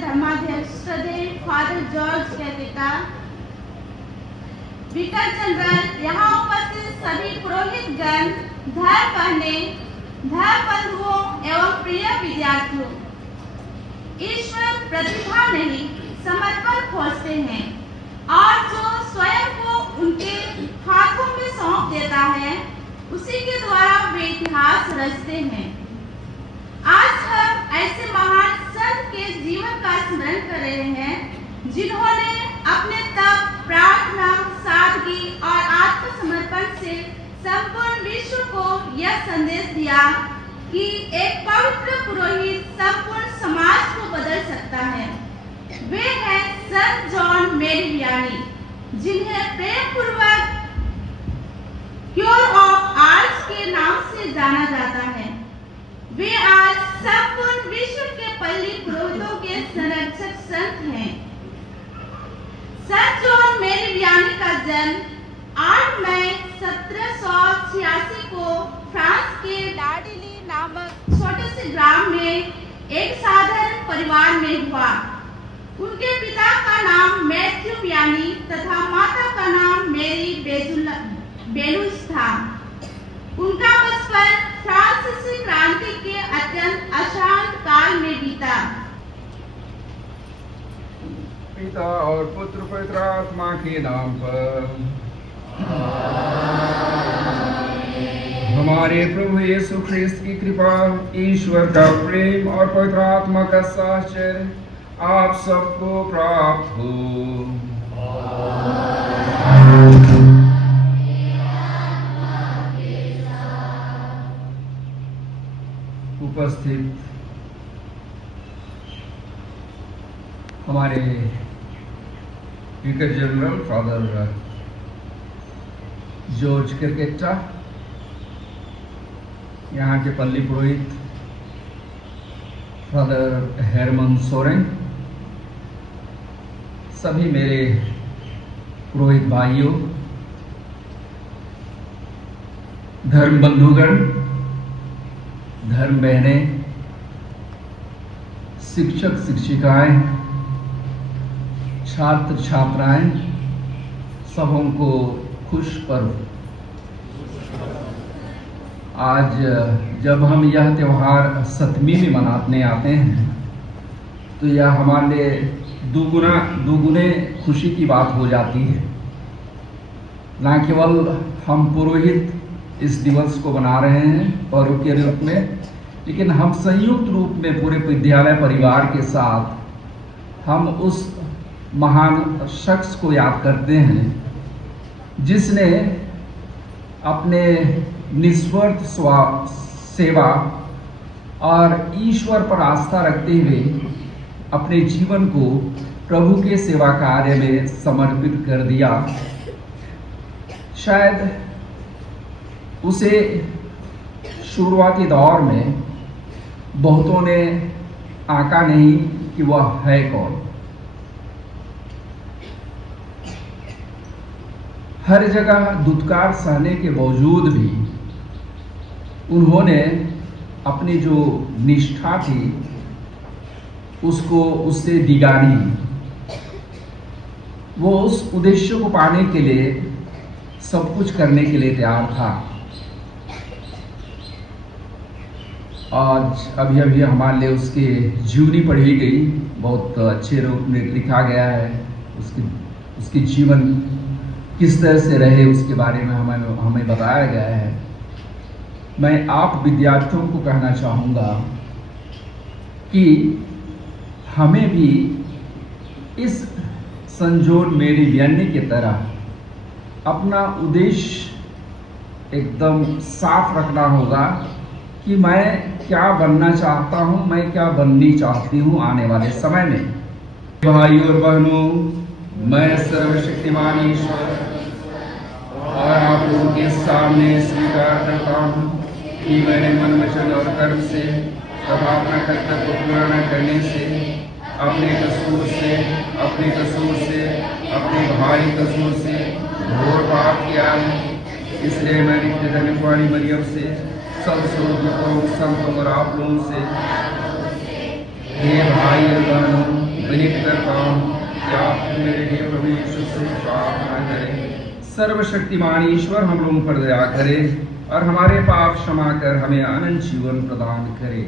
धर्माध्यक्ष श्रद्धेय father George कैलेटा, विकार general, यहाँ उपस्थित सभी पुरोहित गण, धर्म बंधुओं एवं प्रिय विद्यार्थियों, ईश्वर प्रतिभा नहीं समर्पण खोजते हैं और जो स्वयं को उनके हाथों में सौंप देता है उसी के द्वारा वे इतिहास रचते हैं। आज हम ऐसे महान संत के जीवन का स्मरण कर रहे हैं जिन्होंने अपने तप, प्रार्थना, सादगी और आत्मसमर्पण से संपूर्ण विश्व को यह संदेश दिया कि एक पवित्र पुरोहित संपूर्ण समाज को बदल सकता है। वे हैं संत जॉन मैरी वियानी, जिन्हें प्रेम पूर्वक क्योर ऑफ आर्ट्स के नाम से जाना जाता है। वे आज संपूर्ण विश्व के पल्ली पुरोहितों के संरक्षक संत हैं। संत जॉन मैरी वियानी का जन्म 8 मई 1786 को फ्रांस के लाडिली नामक छोटे से ग्राम में एक साधारण परिवार में हुआ। उनके पिता का नाम मैथ्यू वियानी तथा माता का नाम मेरी बेलुस था। उनका बचपन फ्रांसीसी क्रांति के अत्यंत अशांत काल में बीता। पिता और पुत्र पवित्र आत्मा के नाम पर हमारे प्रभु यीशु ख्रिस्त की कृपा, ईश्वर का प्रेम और पवित्र आत्मा का साहचर्य आप सबको प्राप्त हो। उपस्थित हमारे विकार जनरल फादर जॉर्ज कैलेटा, यहाँ के पल्ली पुरोहित फादर हेरमन सोरेन, सभी मेरे पुरोहित भाइयों, धर्म बंधुगण, धर्म बहनें, शिक्षक शिक्षिकाएं, छात्र छात्राएं, सबों को खुश पर्व। आज जब हम यह त्यौहार सतमी में मनाने आते हैं तो यह हमारे लिए दुगुने खुशी की बात हो जाती है। न केवल हम पुरोहित इस दिवस को मना रहे हैं पर्व के रूप में, लेकिन हम संयुक्त रूप में पूरे विद्यालय परिवार के साथ हम उस महान शख्स को याद करते हैं जिसने अपने निस्वार्थ सेवा और ईश्वर पर आस्था रखते हुए अपने जीवन को प्रभु के सेवा कार्य में समर्पित कर दिया। शायद उसे शुरुआती दौर में बहुतों ने आंका नहीं कि वह है कौन। हर जगह दुत्कार सहने के बावजूद भी उन्होंने अपनी जो निष्ठा थी उससे दिगानी। वो उस उद्देश्य को पाने के लिए सब कुछ करने के लिए तैयार था। आज अभी हमारे लिए उसकी जीवनी पढ़ी गई, बहुत अच्छे रूप में लिखा गया है। उसकी जीवन किस तरह से रहे उसके बारे में हमें बताया गया है। मैं आप विद्यार्थियों को कहना चाहूँगा कि हमें भी इस संत जॉन मैरी वियानी की तरह अपना उद्देश्य एकदम साफ रखना होगा कि मैं क्या बनना चाहता हूँ, मैं क्या बननी चाहती हूँ आने वाले समय में। भाई और बहनों, मैं सर्वशक्तिमान ईश्वर और आप लोगों के सामने स्वीकार करता हूँ कि मैंने मन, वचन और कर्म से तथा अपना कर्तव्य को पूरा न करने से, अपने कसूर से, अपने भाई कसूर से घोर पाप किया है। इसलिए मैं नित्य धन्यवाणी मरियम से, सब स्वर्गदूतों, संतों और आप लोगों से, हे भाई और बहनों, विनीत करता हूँ कि आप मेरे लिए प्रभु यीशु से प्रार्थना करें। सर्वशक्तिमान ईश्वर हम लोगों पर दया करे और हमारे पाप क्षमा कर हमें अनंत जीवन प्रदान करे।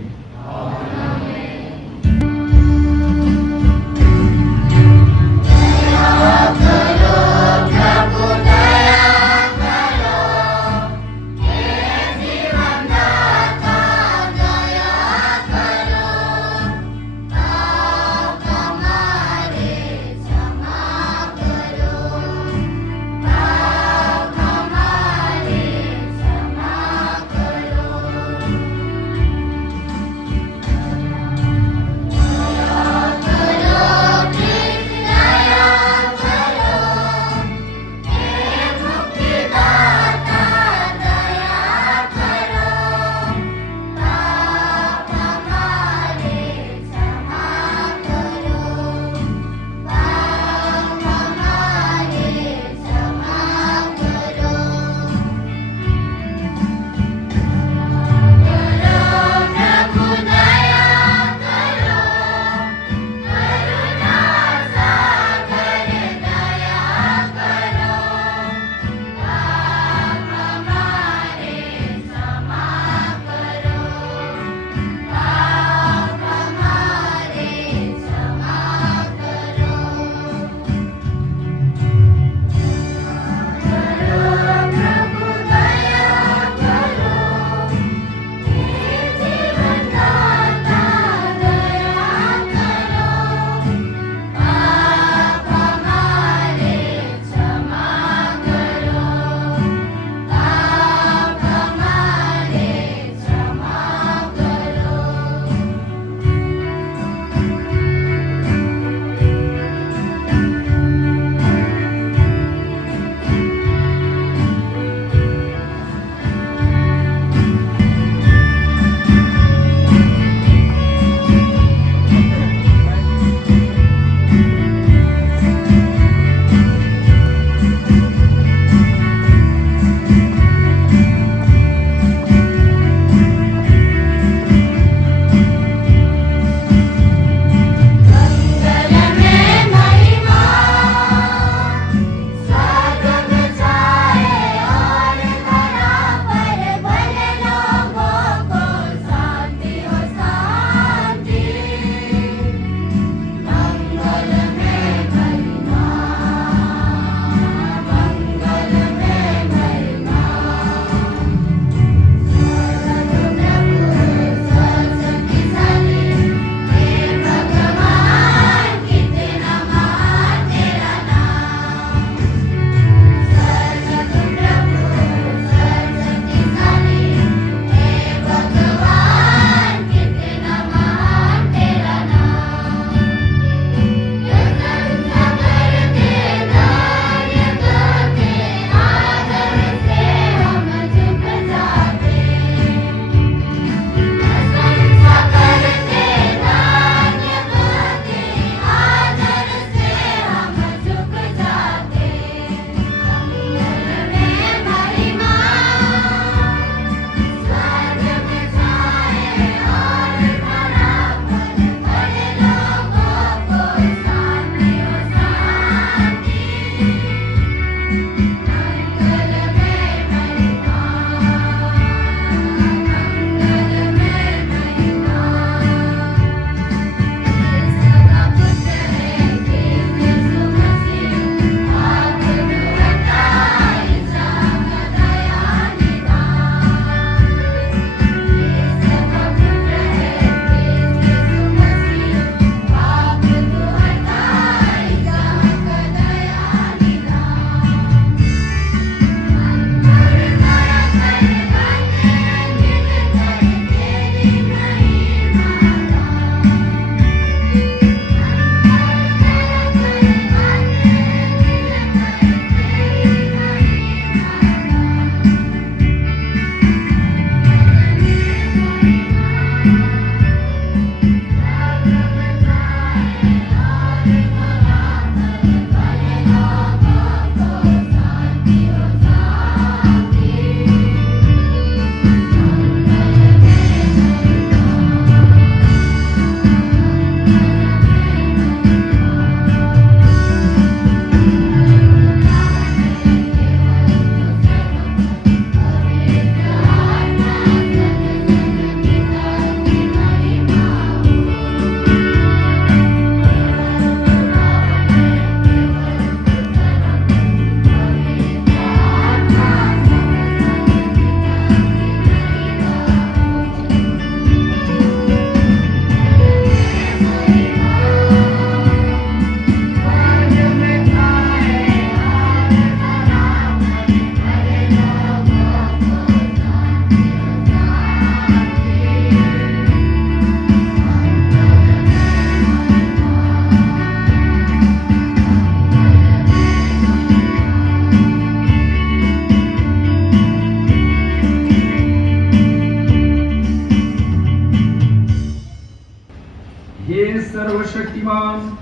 शक्तिमान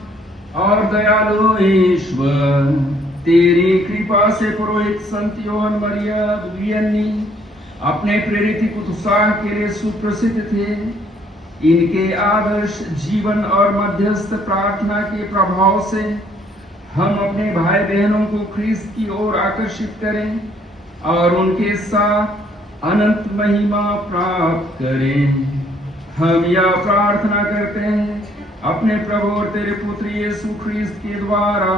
और दयालु ईश्वर, तेरी कृपा से पुरोहित संत योहन मरिया वियन्नी अपने प्रेरित उत्साह के लिए सुप्रसिद्ध थे। इनके आदर्श जीवन और मध्यस्थ प्रार्थना के प्रभाव से हम अपने भाई बहनों को ख्रीस्त की ओर आकर्षित करें और उनके साथ अनंत महिमा प्राप्त करें। हम यह प्रार्थना करते हैं अपने प्रभु और तेरे पुत्र यीशु ख्रीस्त के द्वारा,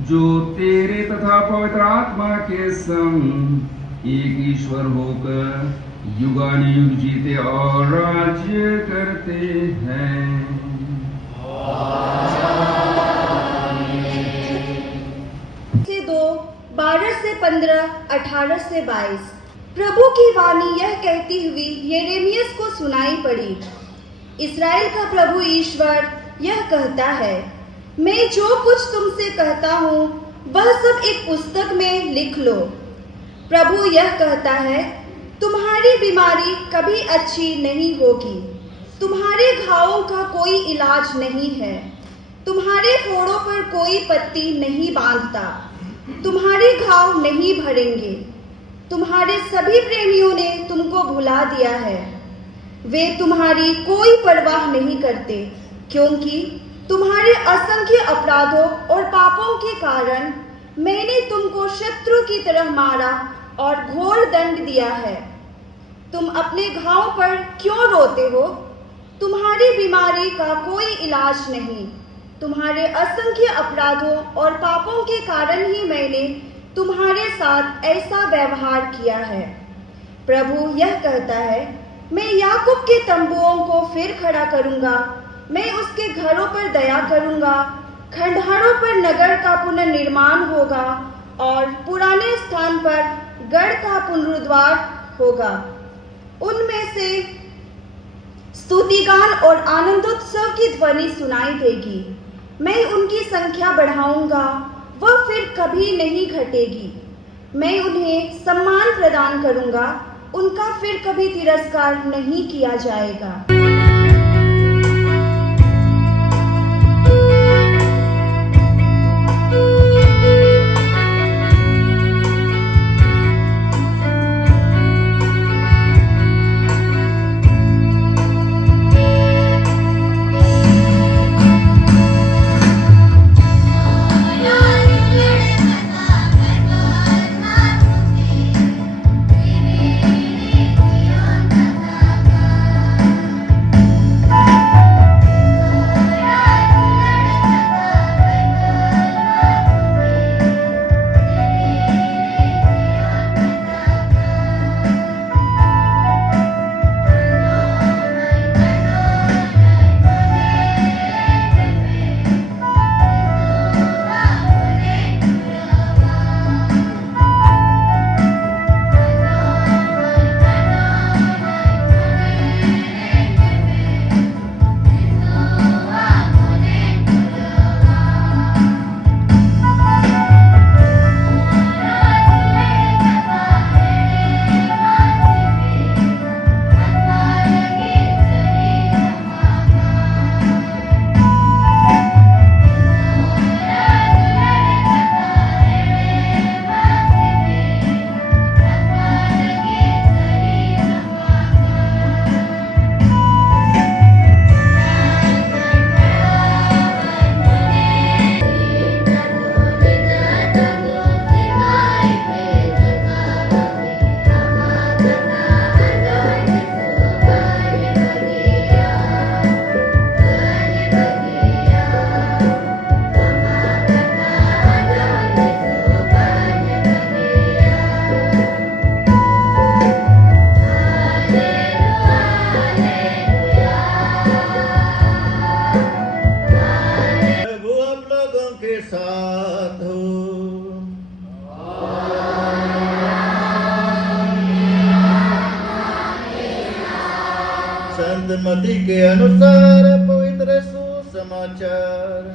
जो तेरे तथा पवित्र आत्मा के संग एक ईश्वर होकर युगानुयुग जीते और राज्य करते हैं। से 2, 12 से 15, 18 से 22। प्रभु की वाणी यह कहती हुई यिर्मयाह को सुनाई पड़ी। इस्राएल का प्रभु ईश्वर यह कहता है, मैं जो कुछ तुमसे कहता हूँ वह सब एक पुस्तक में लिख लो। प्रभु यह कहता है, तुम्हारी बीमारी कभी अच्छी नहीं होगी, तुम्हारे घावों का कोई इलाज नहीं है, तुम्हारे फोड़ों पर कोई पट्टी नहीं बांधता, तुम्हारे घाव नहीं भरेंगे। तुम्हारे सभी प्रेमियों ने तुमको भुला दिया है, वे तुम्हारी कोई परवाह नहीं करते, क्योंकि तुम्हारे असंख्य अपराधों और पापों के कारण मैंने तुमको शत्रु की तरह मारा और घोर दंड दिया है। तुम अपने घाव पर क्यों रोते हो? तुम्हारी बीमारी का कोई इलाज नहीं, तुम्हारे असंख्य अपराधों और पापों के कारण ही मैंने तुम्हारे साथ ऐसा व्यवहार किया है। प्रभु यह कहता है, मैं याकूब के तंबुओं को फिर खड़ा करूंगा, मैं उसके घरों पर दया करूंगा, खंडहरों पर नगर का पुनर्निर्माण होगा और पुराने स्थान पर गढ़ का पुनरुद्धार होगा। उनमें से स्तुतिगान और आनंदोत्सव की ध्वनि सुनाई देगी। मैं उनकी संख्या बढ़ाऊंगा, वह फिर कभी नहीं घटेगी। मैं उन्हें सम्मान प्रदान करूंगा, उनका फिर कभी तिरस्कार नहीं किया जाएगा। संत मती के अनुसार पवित्र सुसमाचार।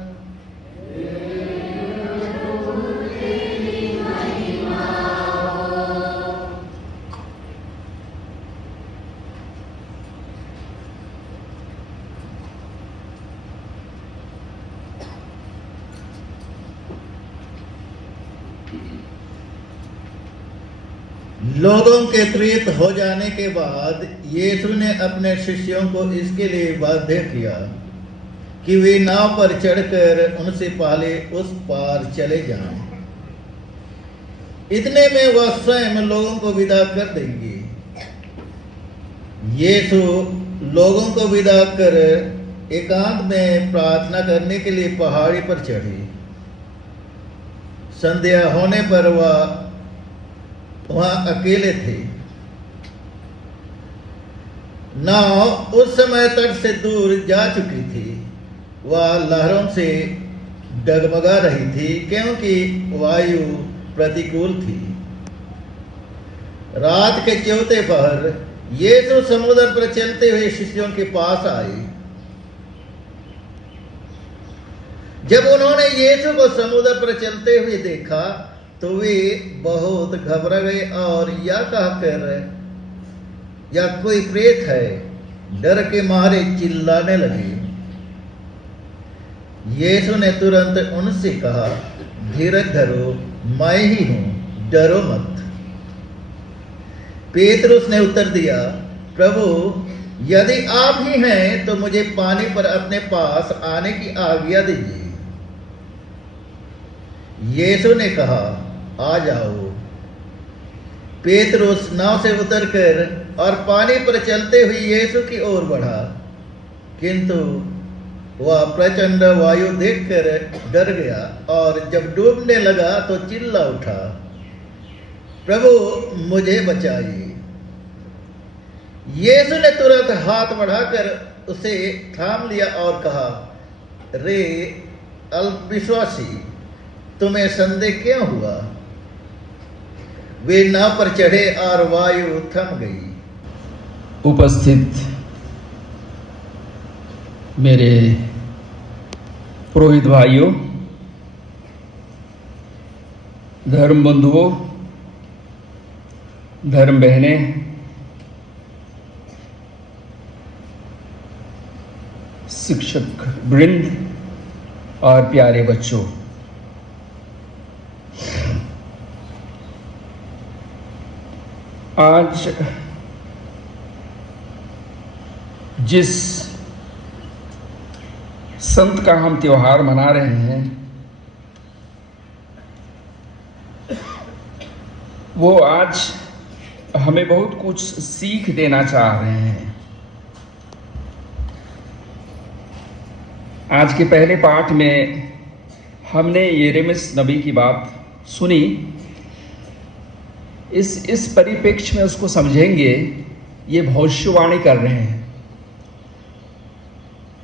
लोगों के त्रित हो जाने के बाद यीशु ने अपने शिष्यों को इसके लिए बाध्य किया कि वे नाव पर चढ़कर उनसे पहले उस पार चले जाएं। इतने में वह स्वयं लोगों को विदा कर देंगे। यीशु लोगों को विदा कर एकांत में प्रार्थना करने के लिए पहाड़ी पर चढ़े। संध्या होने पर वह वहां अकेले थे। नाव उस समय तट से दूर जा चुकी थी। वह लहरों से डगमगा रही थी क्योंकि वायु प्रतिकूल थी। रात के चौथे पहर यीशु समुद्र पर चलते हुए शिष्यों के पास आए। जब उन्होंने यीशु को समुद्र पर चलते हुए देखा तो वे बहुत घबरा गए और यह कहकर या कोई प्रेत है, डर के मारे चिल्लाने लगे। यीशु ने तुरंत उनसे कहा, धीरज धरो, मैं ही हूं, डरो मत। पेतरुस ने उत्तर दिया, प्रभु यदि आप ही हैं तो मुझे पानी पर अपने पास आने की आज्ञा दीजिए। यीशु ने कहा, आ जाओ। पेतरुस नाव से उतरकर और पानी पर चलते हुए यीशु की ओर बढ़ा, किंतु वह प्रचंड वायु देखकर डर गया और जब डूबने लगा तो चिल्ला उठा, प्रभु मुझे बचाइए। यीशु ने तुरंत हाथ बढ़ाकर उसे थाम लिया और कहा, रे अल्पविश्वासी, तुम्हें संदेह क्यों हुआ? वे नाव पर चढ़े और वायु थम गई। उपस्थित मेरे पुरोहित भाइयों, धर्म बंधुओं, धर्म बहनें, शिक्षक वृंद और प्यारे बच्चों, आज जिस संत का हम त्योहार मना रहे हैं वो आज हमें बहुत कुछ सीख देना चाह रहे हैं। आज के पहले पाठ में हमने यिर्मयाह नबी की बात सुनी। इस परिप्रेक्ष्य में उसको समझेंगे। ये भविष्यवाणी कर रहे हैं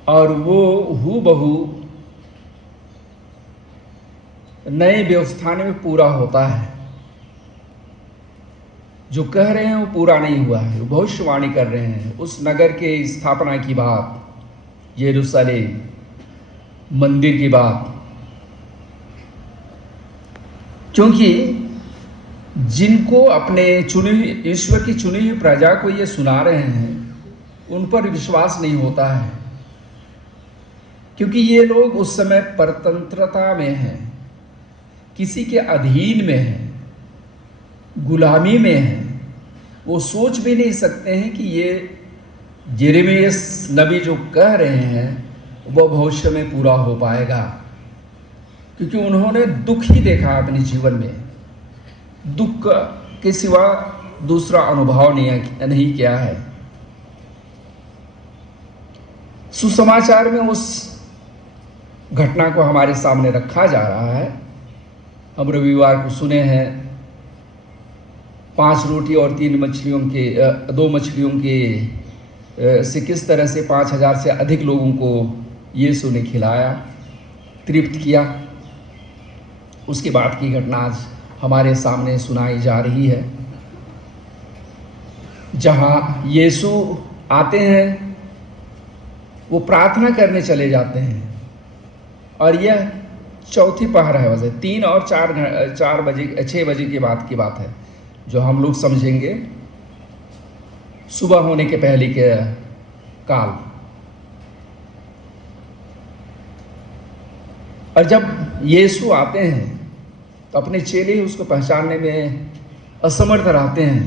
और वो हूबहू नए व्यवस्थान में पूरा होता है। जो कह रहे हैं वो पूरा नहीं हुआ है, वो भविष्यवाणी कर रहे हैं। उस नगर के स्थापना की बात, यरूशलेम मंदिर की बात, क्योंकि जिनको अपने चुनी ईश्वर की चुनी हुई प्रजा को ये सुना रहे हैं उन पर विश्वास नहीं होता है, क्योंकि ये लोग उस समय परतंत्रता में हैं, किसी के अधीन में हैं, गुलामी में हैं। वो सोच भी नहीं सकते हैं कि ये यिर्मयाह नबी जो कह रहे हैं वह भविष्य में पूरा हो पाएगा, क्योंकि उन्होंने दुख ही देखा अपने जीवन में। दुख के सिवा दूसरा अनुभव नहीं किया है। सुसमाचार में उस घटना को हमारे सामने रखा जा रहा है। हम रविवार को सुने हैं 5 रोटी और 2 मछलियों के से किस तरह से 5000 से अधिक लोगों को यीशु ने खिलाया, तृप्त किया। उसके बाद की घटना आज हमारे सामने सुनाई जा रही है, जहाँ यीशु आते हैं, वो प्रार्थना करने चले जाते हैं और यह चौथी पहर है, वजह 3 और 4 बजे 6 बजे के बाद की बात है, जो हम लोग समझेंगे सुबह होने के पहले के काल। और जब यीशु आते हैं तो अपने चेले ही उसको पहचानने में असमर्थ रहते हैं,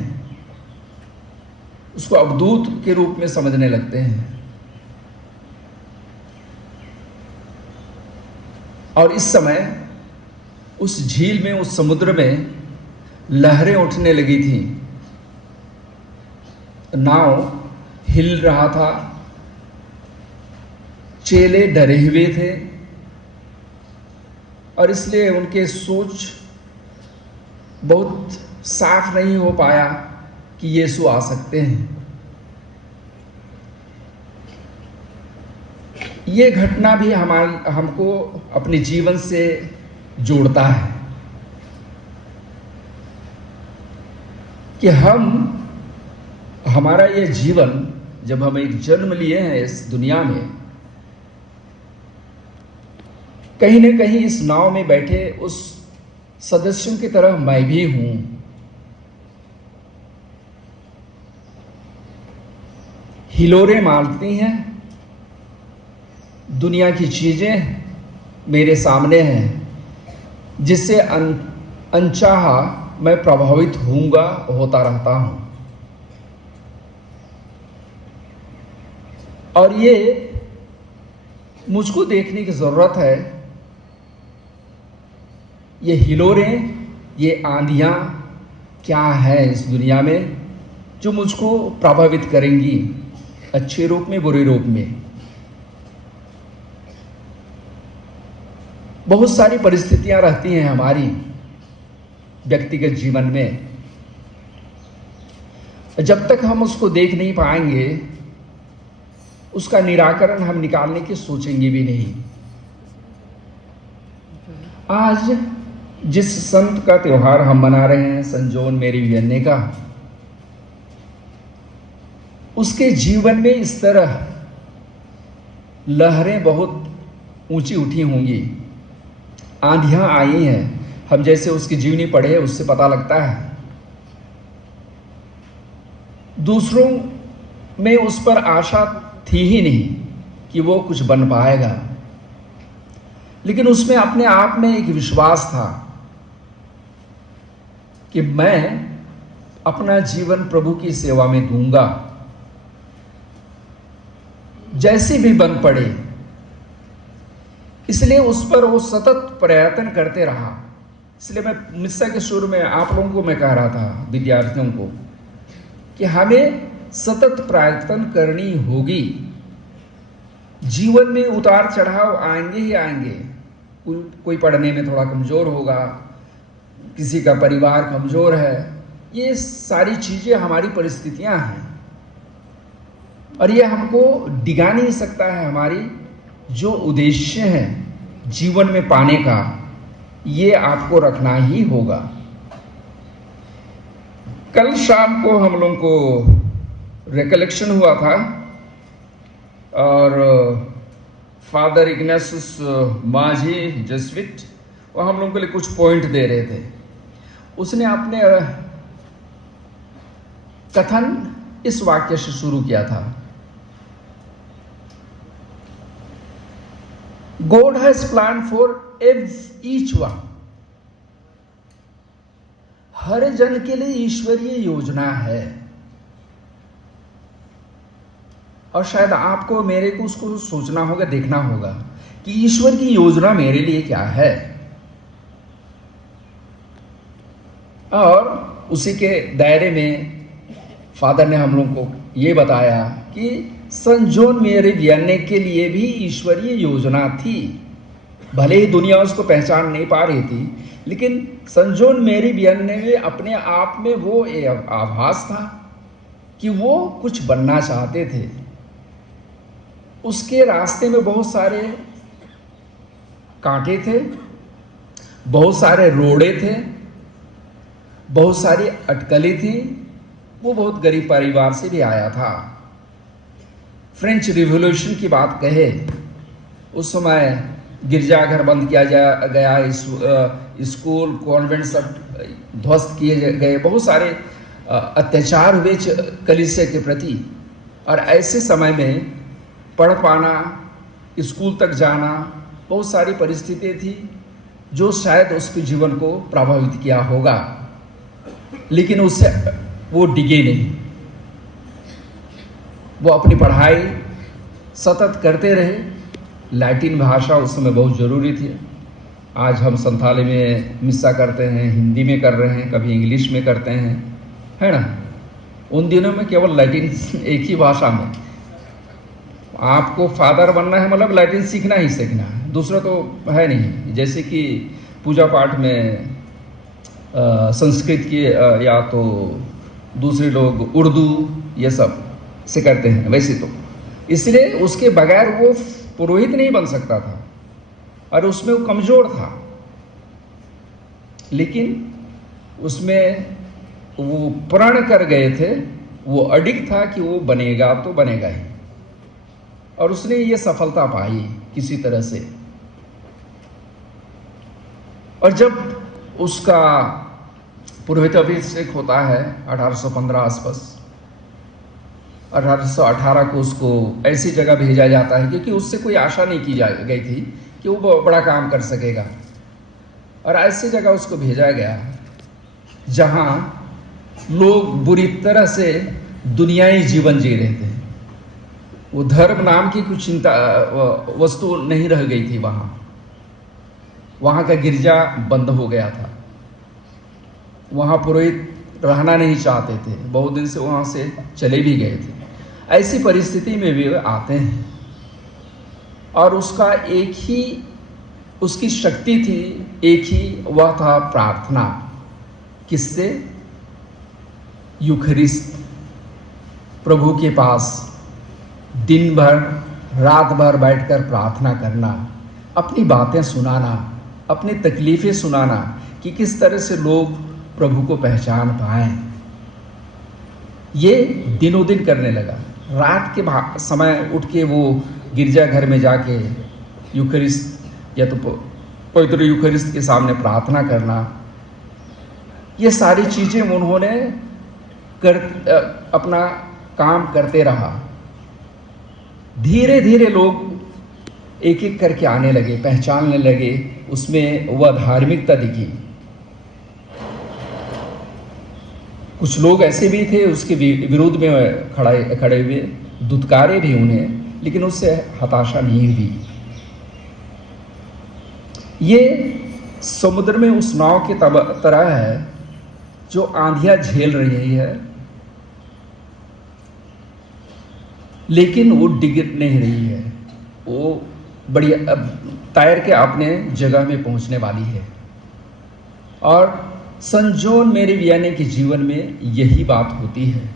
उसको अवधूत के रूप में समझने लगते हैं। और इस समय उस झील में, उस समुद्र में लहरें उठने लगी थी, नाव हिल रहा था, चेले डरे हुए थे और इसलिए उनके सोच बहुत साफ नहीं हो पाया कि यीशु आ सकते हैं। ये घटना भी हमको अपने जीवन से जोड़ता है कि हमारा ये जीवन, जब हम एक जन्म लिए हैं इस दुनिया में, कहीं न कहीं इस नाव में बैठे उस सदस्यों की तरह मैं भी हूं। हिलोरें मारती हैं, दुनिया की चीजें मेरे सामने हैं, जिससे अनचाहा मैं प्रभावित होता रहता हूं। और ये मुझको देखने की जरूरत है, ये हिलोरें, ये आंधियां क्या है इस दुनिया में जो मुझको प्रभावित करेंगी, अच्छे रूप में बुरे रूप में। बहुत सारी परिस्थितियां रहती हैं हमारी व्यक्तिगत जीवन में, जब तक हम उसको देख नहीं पाएंगे उसका निराकरण हम निकालने की सोचेंगे भी नहीं। आज जिस संत का त्योहार हम मना रहे हैं, संत जॉन मैरी वियन्ने का, उसके जीवन में इस तरह लहरें बहुत ऊंची उठी होंगी, आंधियां आई हैं। हम जैसे उसकी जीवनी पढ़े उससे पता लगता है, दूसरों में उस पर आशा थी ही नहीं कि वो कुछ बन पाएगा, लेकिन उसमें अपने आप में एक विश्वास था कि मैं अपना जीवन प्रभु की सेवा में दूंगा, जैसे भी बन पड़े। इसलिए उस पर वो सतत प्रयत्न करते रहा। इसलिए मैं मिस्सा के शुरू में आप लोगों को मैं कह रहा था, विद्यार्थियों को, कि हमें सतत प्रयत्न करनी होगी। जीवन में उतार चढ़ाव आएंगे ही आएंगे। कोई पढ़ने में थोड़ा कमजोर होगा, किसी का परिवार कमजोर है, ये सारी चीजें हमारी परिस्थितियां हैं और ये हमको डिगा नहीं सकता है। हमारी जो उद्देश्य है जीवन में पाने का, ये आपको रखना ही होगा। कल शाम को हम लोगों को रिकलेक्शन हुआ था और फादर इग्नासियस माझी जेसुइट वो हम लोगों के लिए कुछ पॉइंट दे रहे थे। उसने अपने कथन इस वाक्य से शुरू किया था, God has planned for each one। हर जन के लिए ईश्वरीय योजना है और शायद आपको मेरे को उसको सोचना होगा, देखना होगा कि ईश्वर की योजना मेरे लिए क्या है। और उसी के दायरे में फादर ने हम लोग को ये बताया कि संत जॉन मैरी वियन्ने के लिए भी ईश्वरीय योजना थी। भले ही दुनिया उसको पहचान नहीं पा रही थी, लेकिन संत जॉन मैरी वियन्ने में अपने आप में वो आभास था कि वो कुछ बनना चाहते थे। उसके रास्ते में बहुत सारे कांटे थे, बहुत सारे रोड़े थे, बहुत सारी अटकलें थी। वो बहुत गरीब परिवार से भी आया था। फ्रेंच रिवॉल्यूशन की बात कहे, उस समय गिरजाघर बंद किया गया, स्कूल कॉन्वेंट सब ध्वस्त किए गए, बहुत सारे अत्याचार हुए कलीसिया के प्रति। और ऐसे समय में पढ़ पाना, स्कूल तक जाना, बहुत सारी परिस्थितियाँ थी जो शायद उसके जीवन को प्रभावित किया होगा, लेकिन उससे वो डिगे नहीं। वो अपनी पढ़ाई सतत करते रहे। लैटिन भाषा उस समय बहुत ज़रूरी थी। आज हम संथाली में मिस्सा करते हैं, हिंदी में कर रहे हैं, कभी इंग्लिश में करते हैं, है ना। उन दिनों में केवल लैटिन एक ही भाषा में। आपको फादर बनना है मतलब लैटिन सीखना ही सीखना है, दूसरा तो है नहीं। जैसे कि पूजा पाठ में संस्कृत की या तो दूसरे लोग उर्दू ये सब से करते हैं, वैसे तो इसलिए उसके बगैर वो पुरोहित नहीं बन सकता था और उसमें वो कमज़ोर था। लेकिन उसमें वो प्रण कर गए थे, वो अडिग था कि वो बनेगा तो बनेगा ही, और उसने ये सफलता पाई किसी तरह से। और जब उसका पुरोहित अभिषेक होता है 1815 आसपास, 1818 को उसको ऐसी जगह भेजा जाता है क्योंकि उससे कोई आशा नहीं की गई थी कि वो बड़ा काम कर सकेगा, और ऐसी जगह उसको भेजा गया जहां लोग बुरी तरह से दुनियाई जीवन जी रहे थे। वो धर्म नाम की कुछ चिंता वस्तु नहीं रह गई थी वहाँ का गिरजा बंद हो गया था। वहाँ पुरोहित रहना नहीं चाहते थे, बहुत दिन से वहाँ से चले भी गए थे। ऐसी परिस्थिति में भी आते हैं, और उसका एक ही उसकी शक्ति थी, एक ही वह था प्रार्थना। किससे? यूखरिस्त, प्रभु के पास दिन भर रात भर बैठकर प्रार्थना करना, अपनी बातें सुनाना, अपनी तकलीफ़ें सुनाना कि किस तरह से लोग प्रभु को पहचान पाएं। ये दिनों दिन करने लगा। रात के समय उठ के वो गिरजाघर में जाके यूखरिस्त या तो पवित्र यूखरिस्त के सामने प्रार्थना करना, ये सारी चीज़ें उन्होंने अपना काम करते रहा। धीरे धीरे लोग एक एक करके आने लगे, पहचानने लगे, उसमें वह धार्मिकता दिखी। कुछ लोग ऐसे भी थे उसके विरोध में खड़े हुए, दुत्कारे भी उन्हें, लेकिन उससे हताशा नहीं हुई। ये समुद्र में उस नाव की तरह है जो आंधियां झेल रही है, लेकिन वो डिग नहीं रही है। वो बढ़िया तैर के अपने जगह में पहुंचने वाली है। और संत जॉन मेरी वियानी के जीवन में यही बात होती है।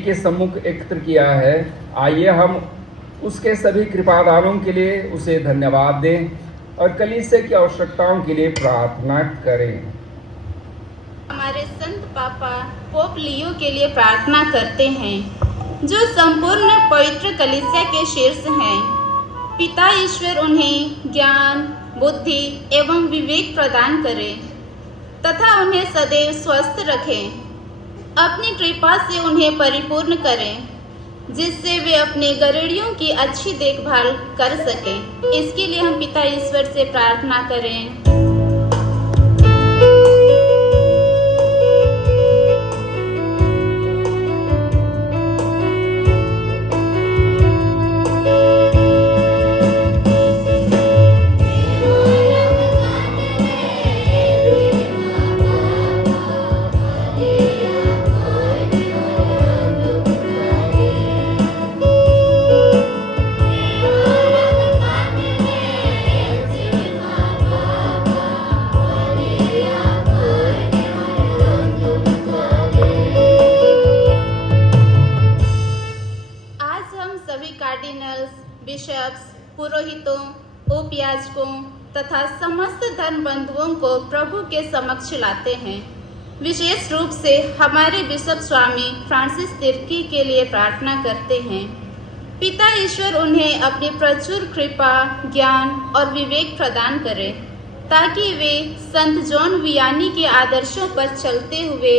के सम्मुख एकत्र किया है। आइए हम उसके सभी कृपादानों के लिए उसे धन्यवाद दें और कलीसिया की आवश्यकताओं के लिए प्रार्थना करें। हमारे संत पापा पोप लियो के लिए प्रार्थना करते हैं, जो संपूर्ण पवित्र कलीसिया के शीर्ष हैं। पिता ईश्वर उन्हें ज्ञान, बुद्धि एवं विवेक प्रदान करें तथा उन्हें सदैव स्वस्थ रखें। अपनी कृपा से उन्हें परिपूर्ण करें, जिससे वे अपने गरीबों की अच्छी देखभाल कर सकें। इसके लिए हम पिता ईश्वर से प्रार्थना करें। बिशप्स, पुरोहितों, उपाध्याय याजकों तथा समस्त धर्म बंधुओं को प्रभु के समक्ष लाते हैं। विशेष रूप से हमारे बिशप स्वामी फ्रांसिस तिर्की के लिए प्रार्थना करते हैं। पिता ईश्वर उन्हें अपनी प्रचुर कृपा, ज्ञान और विवेक प्रदान करे, ताकि वे संत जॉन वियानी के आदर्शों पर चलते हुए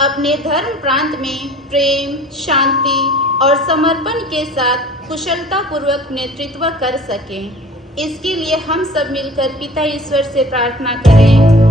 अपने धर्म प्रांत में प्रेम, शांति और समर्पण के साथ कुशलता पूर्वक नेतृत्व कर सकें। इसके लिए हम सब मिलकर पिता ईश्वर से प्रार्थना करें।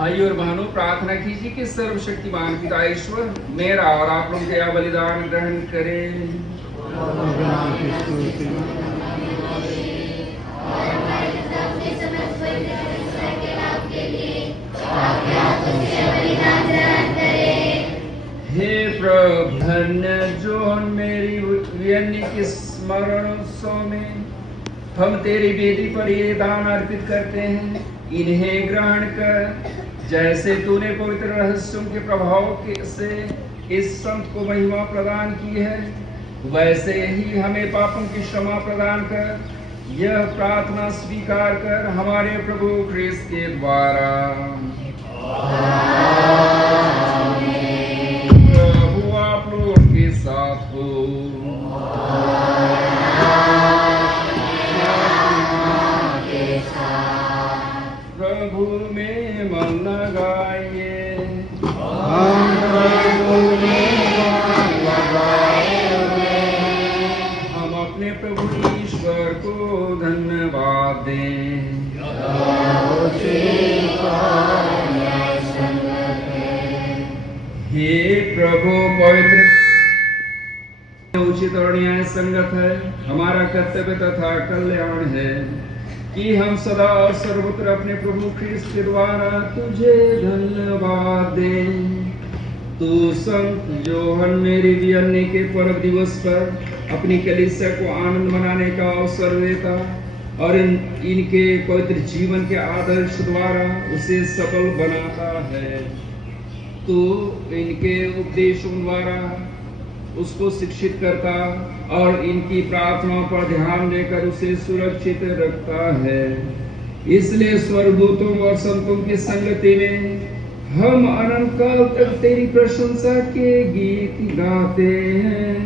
भाई और बहनों, प्रार्थना कीजिए कि सर्वशक्तिमान पिता ईश्वर मेरा और आप लोगों के यह बलिदान ग्रहण करें। हे प्रभु, धन्य जो मेरी वियन्नी के स्मरण उत्सव में हम तेरी वेदी पर ये दान अर्पित करते हैं, इन्हें ग्रहण कर जैसे तूने पवित्र रहस्यों के प्रभाव से इस संत को महिमा प्रदान की है, वैसे ही हमें पापों की क्षमा प्रदान कर। यह प्रार्थना स्वीकार कर हमारे प्रभु ख्रीस्त के द्वारा। प्रभु आप लोगों के साथ हो। प्रभु में मन लगाइए, हम प्रभु में मन लगाए हम अपने प्रभु ईश्वर को धन्यवाद दें। हे प्रभु, पवित्र उचित और न्याय संगत है, हमारा कर्तव्य तथा कल्याण है कि हम सदा और सर्वत्र अपने प्रभु ख्रीस्त के द्वारा तुझे धन्यवाद दें। तू संत जोहन मेरी वियन्नी के पर्व दिवस पर अपनी कलीसिया को आनंद मनाने का अवसर देता और इनके पवित्र जीवन के आदर्श द्वारा उसे सफल बनाता है। तू इनके उपदेशों द्वारा उसको शिक्षित करता और इनकी प्रार्थनाओं पर ध्यान देकर उसे सुरक्षित रखता है। इसलिए स्वर्गदूतों और संतों की संगति में हम अनंत काल तक तेरी प्रशंसा के गीत गाते हैं।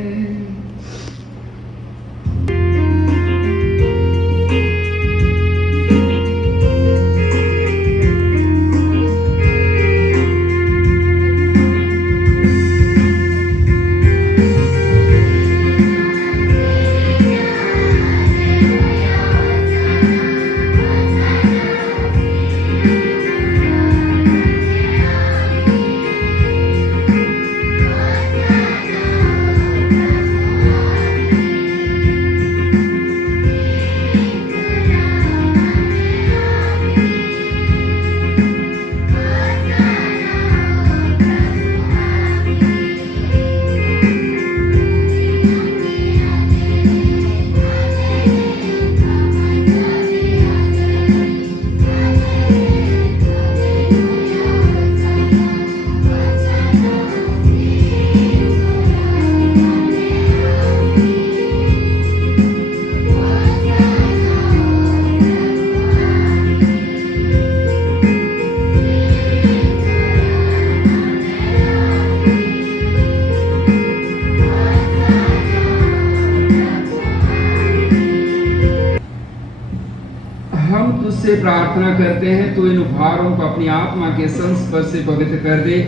तुझसे प्रार्थना करते हैं तो इन उपहारों को अपनी आत्मा के संस्पर्श से पवित्र कर दे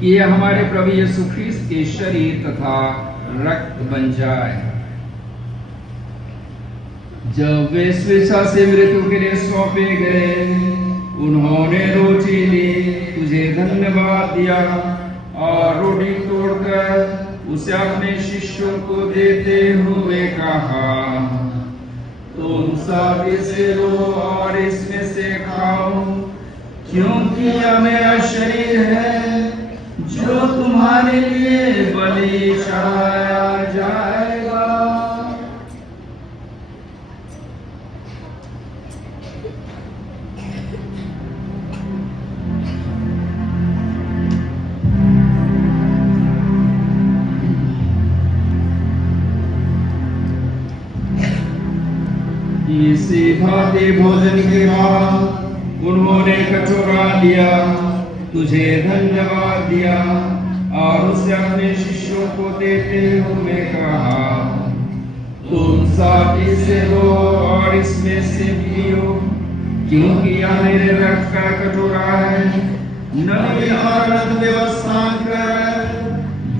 कि यह हमारे प्रभु यीशु ख्रीस्त के शरीर तथा रक्त बन जाए। जब वे स्वेच्छा से मृत्यु के लिए सौंपे गए, उन्होंने रोटी ली, तुझे धन्यवाद दिया और रोटी तोड़कर उसे अपने शिष्यों को देते हुए कहा, तुम सब इसे लो और इसमें से खाओ, क्योंकि यह मेरा शरीर है जो तुम्हारे लिए बलि चढ़ाया जाएगा। इसी भांति भोजन के बाद उन्होंने कटोरा लिया, तुझे धन्यवाद दिया और उसे अपने शिष्यों को देते हुए कहा, तुम सब इसे लो और इसमें से पियो, क्योंकि यह मेरे रक्त का कटोरा है, नई और अनंत व्यवस्था कर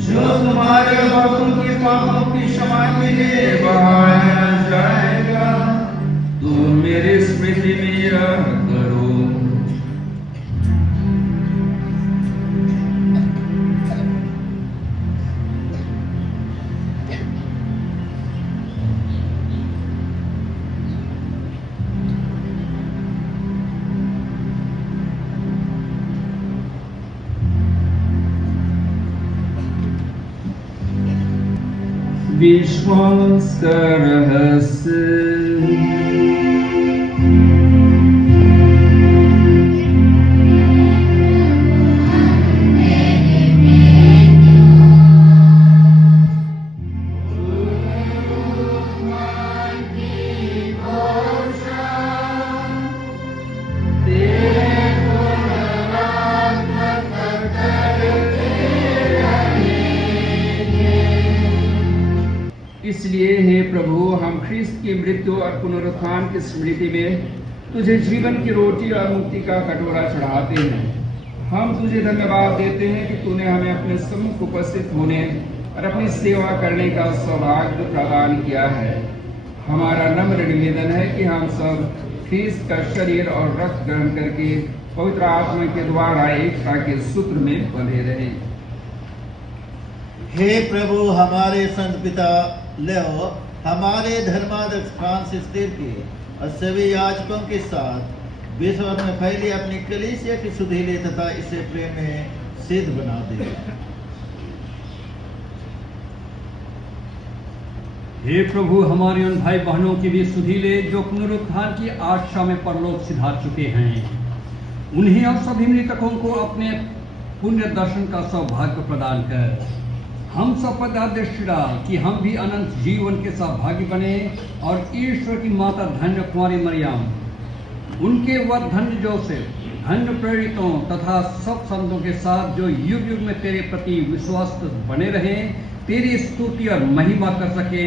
जो तुम्हारे पापों के पापों की क्षमा के लिए बहाया जाएगा। तुम मेरे स्मृति में यह करो। विश्वास का रहस्य। इसलिए हे प्रभु, हम ख्रिस्त की मृत्यु और पुनरुत्थान की स्मृति में तुझे जीवन की रोटी और मुक्ति का कटोरा चढ़ाते हैं। हम तुझे धन्यवाद देते हैं कि तूने हमें अपने सम्मुख उपस्थित होने और अपनी सेवा करने का सौभाग्य प्रदान किया है। हमारा नम्र निवेदन है कि हम सब ख्रिस्त का शरीर और रक्त ग्रहण करके पवित्र आत्मा के द्वारा एकता के सूत्र में बंधे रहें। हे प्रभु, हमारे संत पिता लेओ, हमारे धर्माध्यक्ष फ्रांसिस तिर्की और सभी याजकों के साथ विश्व में फैली अपनी कलीसिया की सुधीले तथा इसे प्रेम में सिद्ध बना दे। हे प्रभु, हमारे उन भाई बहनों की भी सुधीले जो पुनरुत्थान की आशा में परलोक सिधार चुके हैं, उन्हें और सभी मृतकों को अपने पुण्य दर्शन का सौभाग्य प्रदान कर हम सब पर आदेश डाल कि हम भी अनंत जीवन के सहभागी बने और ईश्वर की माता धन्य कुमारी मरियम, उनके वर धन्य जोसेफ, धन्य प्रेरितों तथा सब संतों के साथ जो युग युग में तेरे प्रति विश्वास बने रहे, तेरी स्तुति और महिमा कर सके,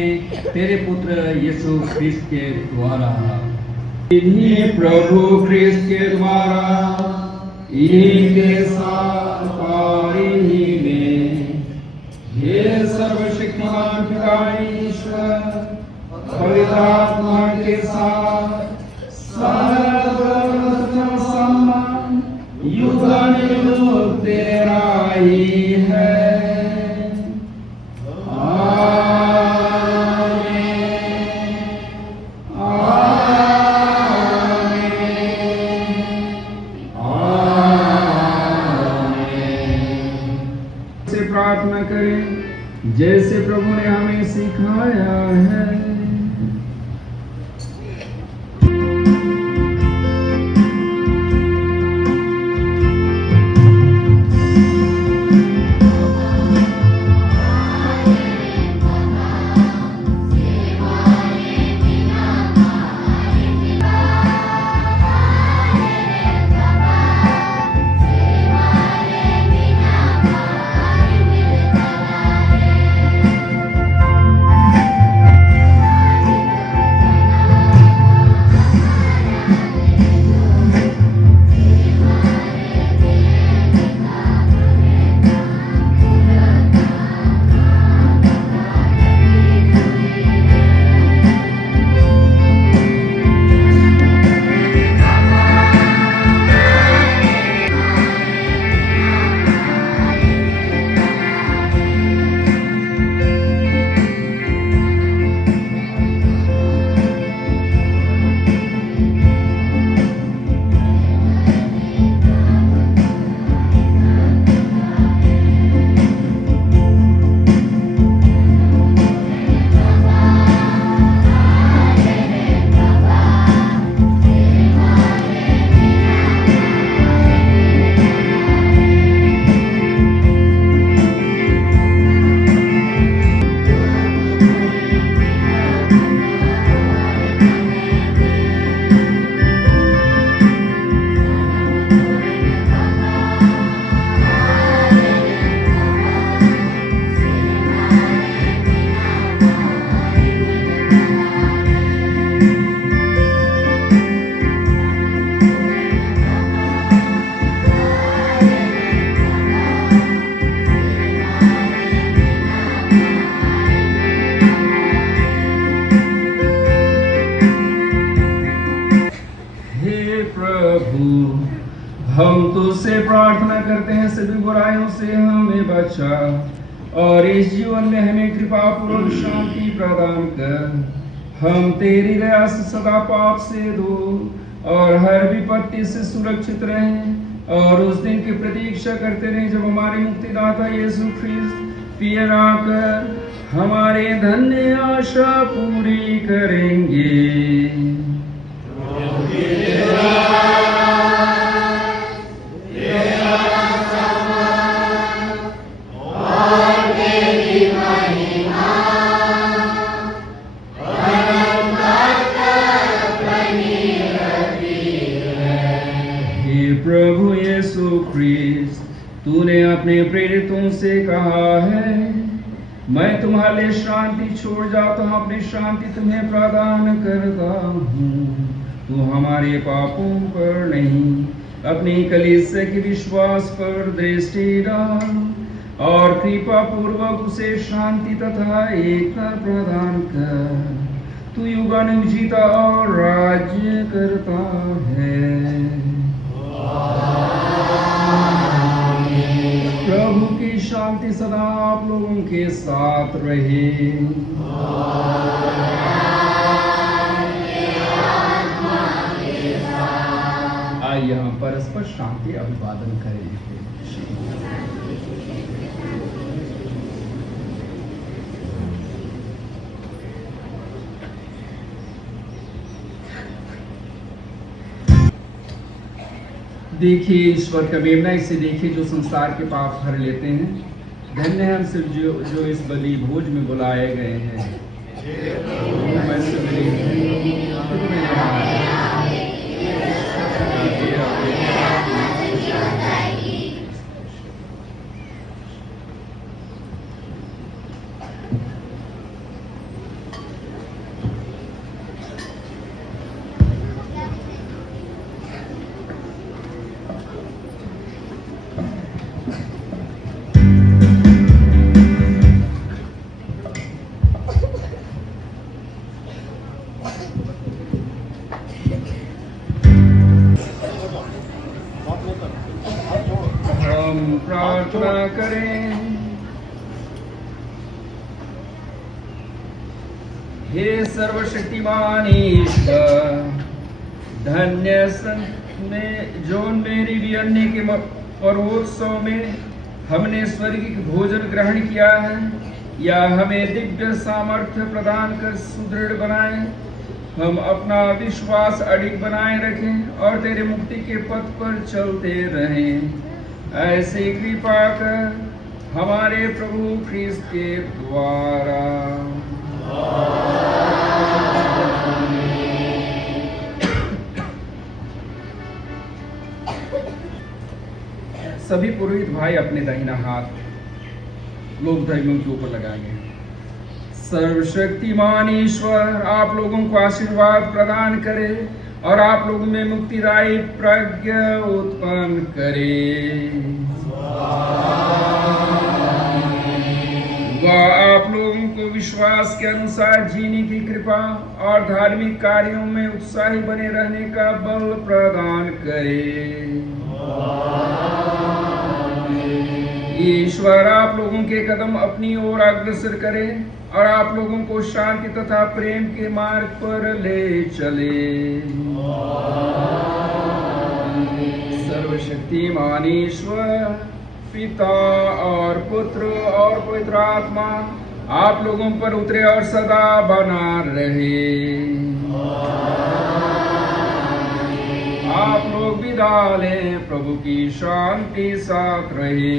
तेरे पुत्र यीशु ख्रिस्त के द्वारा। इन्हीं प्रभु ख्रिस्त के द्वारा, इन्हीं के साथ और इन्हीं में हे सर्वशक्तिमान पिता ईश्वर, पवित्र आत्मा के साथ सम्मान युगानुयुग तेरा ही है। आमीन, आमीन। से प्रार्थना करें जैसे प्रभु ने हमें सिखाया है। हम तुझसे प्रार्थना करते हैं, सभी बुराइयों से हमें बचा और इस जीवन में हमें कृपा पूर्वक शांति प्रदान कर। हम तेरी दया से सदा पाप से दूर और हर विपत्ति से सुरक्षित रहें और उस दिन की प्रतीक्षा करते रहें जब हमारे मुक्तिदाता यीशु ख्रिस्त पियराकर हमारे धन्य आशा पूरी करेंगे। प्रभु यीशु ख्रिस्त, तूने अपने प्रेरितों से कहा है, मैं तुम्हारे लिए शांति छोड़ जाता हूँ, अपनी शांति तुम्हें प्रदान करता हूँ। तू हमारे पापों पर नहीं, अपनी कलीसिया के विश्वास पर दृष्टि डाल और कृपा पूर्वक उसे शांति तथा एकता प्रदान कर। तू युगानुयुग जीता और राज्य करता है। प्रभु की शांति सदा आप लोगों के साथ रहे। आइए हम परस्पर शांति अभिवादन करें। देखिए ईश्वर का मेमना, इसे देखिए जो संसार के पाप हर लेते हैं। धन्य है हम सब जो इस बलि भोज में बुलाए गए हैं। प्रार्थना करें। हे सर्वशक्तिमान ईश्वर, धन्य संत में जो मेरी भी अन्य के पर्वोत्सव में हमने स्वर्गिक भोजन ग्रहण किया है, या हमें दिव्य सामर्थ्य प्रदान कर सुदृढ़ बनाए। हम अपना विश्वास अडिग बनाए रखें और तेरे मुक्ति के पथ पर चलते रहें। ऐसे कृपा कर हमारे प्रभु ख्रिस्त के द्वारा। सभी पुरोहित भाई अपने दाहिना हाथ लोक धर्मियों के ऊपर लगाएंगे। सर्वशक्तिमान ईश्वर आप लोगों को आशीर्वाद प्रदान करे और आप लोगों में मुक्तिदायी प्रज्ञा उत्पन्न करे। वह आप लोगों को विश्वास के अनुसार जीने की कृपा और धार्मिक कार्यों में उत्साही बने रहने का बल प्रदान करे। ईश्वर आप लोगों के कदम अपनी ओर अग्रसर करे और आप लोगों को शांति तथा प्रेम के मार्ग पर ले चले। सर्वशक्तिमान ईश्वर पिता और पुत्र और पवित्र आत्मा आप लोगों पर उतरे और सदा बना रहे। आप लोग विदा लें, प्रभु की शांति साथ रहे।